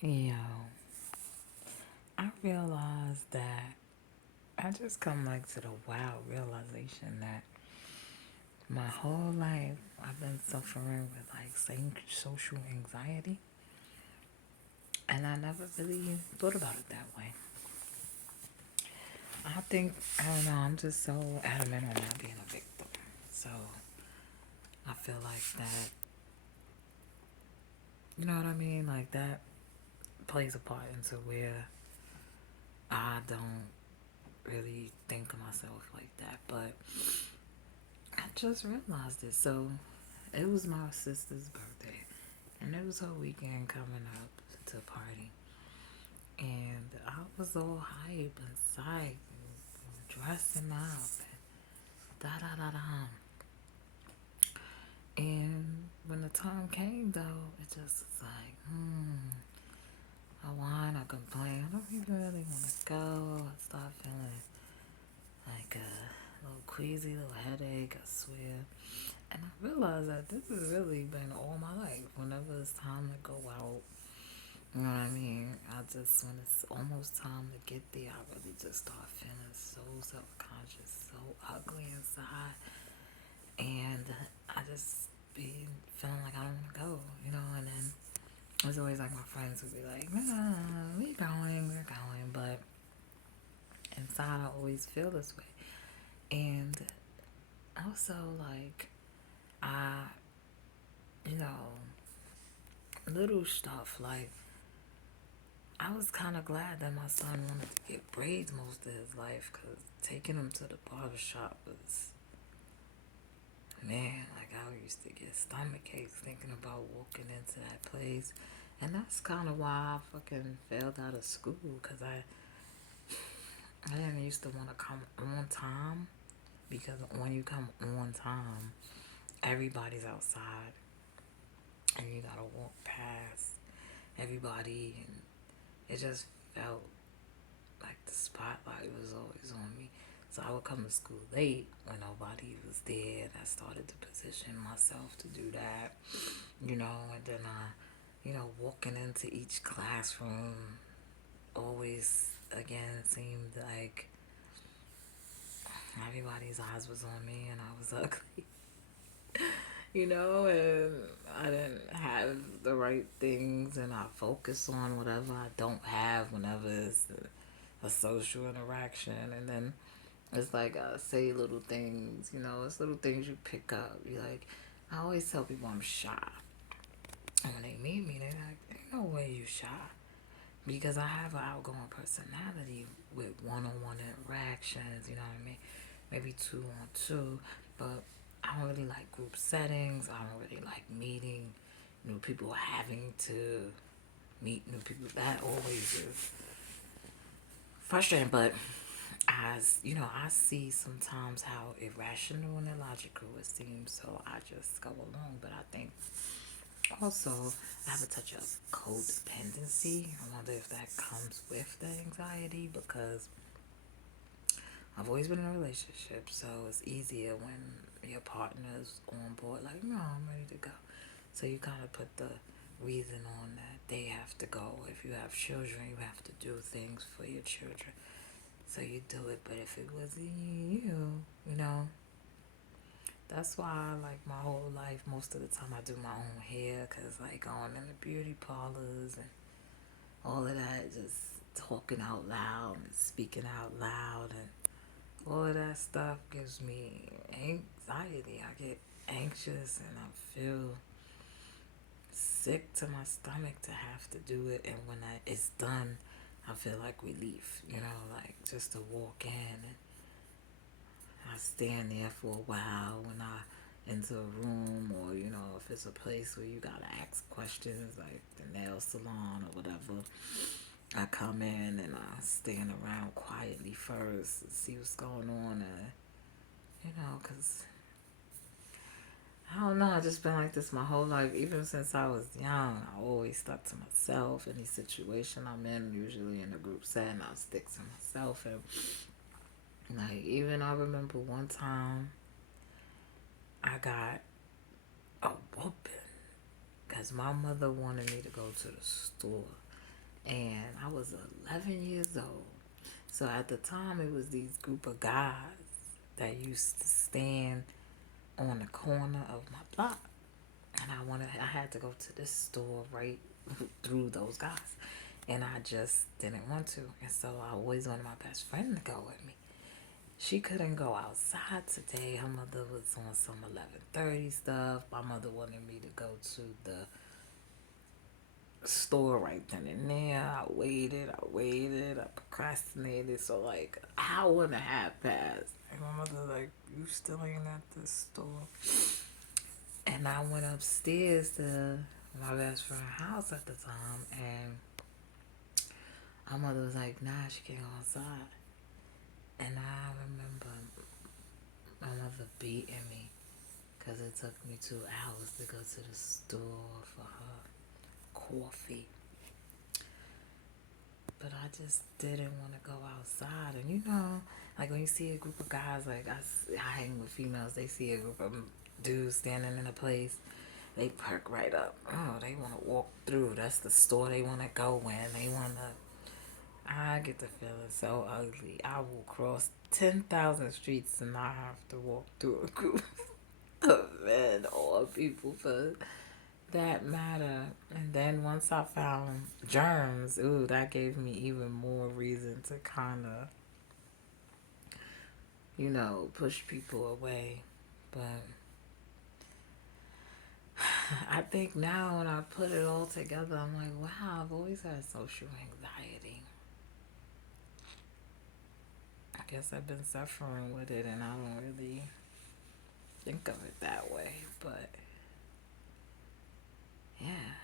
Yo, I realized that I just come like to the wild realization that my whole life I've been suffering with like same social anxiety, and I never really thought about it that way. I don't know, I'm just so adamant on not being a victim. So I feel like that, you know what I mean? Like that plays a part into where I don't really think of myself like that. But I just realized it. So it was my sister's birthday, and it was her weekend coming up to party. And I was all hype and psyched, and dressing up, and da da da da. And when the time came, though, it just was like, I whine, I complain. I don't even really want to go. I start feeling like a little queasy, little headache, I swear. And I realized that this has really been all my life. Whenever it's time to go out, you know what I mean? I just, when it's almost time to get there, I really just start feeling so self conscious, so ugly inside. And I just be feeling like I don't want to go, you know? And then it's always like my friends would be like, nah, we're going. But inside, I always feel this way. And also, like, I, you know, little stuff like I was kind of glad that my son wanted to get braids most of his life because taking him to the barber shop was, man, like I used to get stomach aches thinking about walking into that place. And that's kind of why I fucking failed out of school because I didn't used to want to come on time because when you come on time, everybody's outside and you gotta walk past everybody, and it just felt like the spotlight was always on me. So I would come to school late when nobody was there, and I started to position myself to do that, and then walking into each classroom always again seemed like everybody's eyes was on me and I was ugly, and I didn't have the right things, and I focus on whatever I don't have whenever it's a social interaction, and then it's like I say little things, it's little things you pick up. You like, I always tell people I'm shy, and when they meet me, they're like, "Ain't no way you shy," because I have an outgoing personality with one-on-one interactions. You know what I mean? Maybe two on two, but I don't really like group settings. I don't really like meeting new people, having to meet new people. That always is frustrating, but as I see sometimes how irrational and illogical it seems, so I just go along. But I think also I have a touch of codependency. I wonder if that comes with the anxiety because I've always been in a relationship, so it's easier when your partner's on board, like, no, I'm ready to go. So you kind of put the reason on that they have to go. If you have children, you have to do things for your children. So you do it, but if it was that's why, like, my whole life, most of the time I do my own hair, because, like, going in the beauty parlors and all of that, just talking out loud and speaking out loud and all of that stuff gives me anxiety. I get anxious and I feel sick to my stomach to have to do it. And when it's done, I feel like relief, like just to walk in and I stand there for a while when I enter a room, or if it's a place where you gotta ask questions like the nail salon or whatever. I come in and I stand around quietly first and see what's going on, and because I don't know, I just been like this my whole life. Even since I was young, I always stuck to myself. Any situation I'm in, usually in a group setting, I'll stick to myself. And like, even I remember one time I got a whooping because my mother wanted me to go to the store. and I was 11 years old. So at the time, it was these group of guys that used to stand on the corner of my block, and I had to go to this store right through those guys, and I just didn't want to, and so I always wanted my best friend to go with me. She couldn't go outside today. Her mother was on some 11:30 stuff. My mother wanted me to go to the store right then and there. I procrastinated. So like an hour and a half passed. And my mother like, you still ain't at the store. And I went upstairs to my best friend's house at the time, and my mother was like, nah, she can't go outside. And I remember my mother beating me because it took me 2 hours to go to the store for her coffee. But I just didn't want to go outside. And you know, like when you see a group of guys, like I hang with females, they see a group of dudes standing in a place, they perk right up. Oh, they want to walk through. That's the store they want to go in. They want to. I get the feeling so ugly. I will cross 10,000 streets and not have to walk through a group of men or people for that matter. And then once I found germs, ooh, that gave me even more reason to kind of, push people away. But I think now when I put it all together, I'm like, wow, I've always had social anxiety. I guess I've been suffering with it and I don't really think of it that way. But yeah.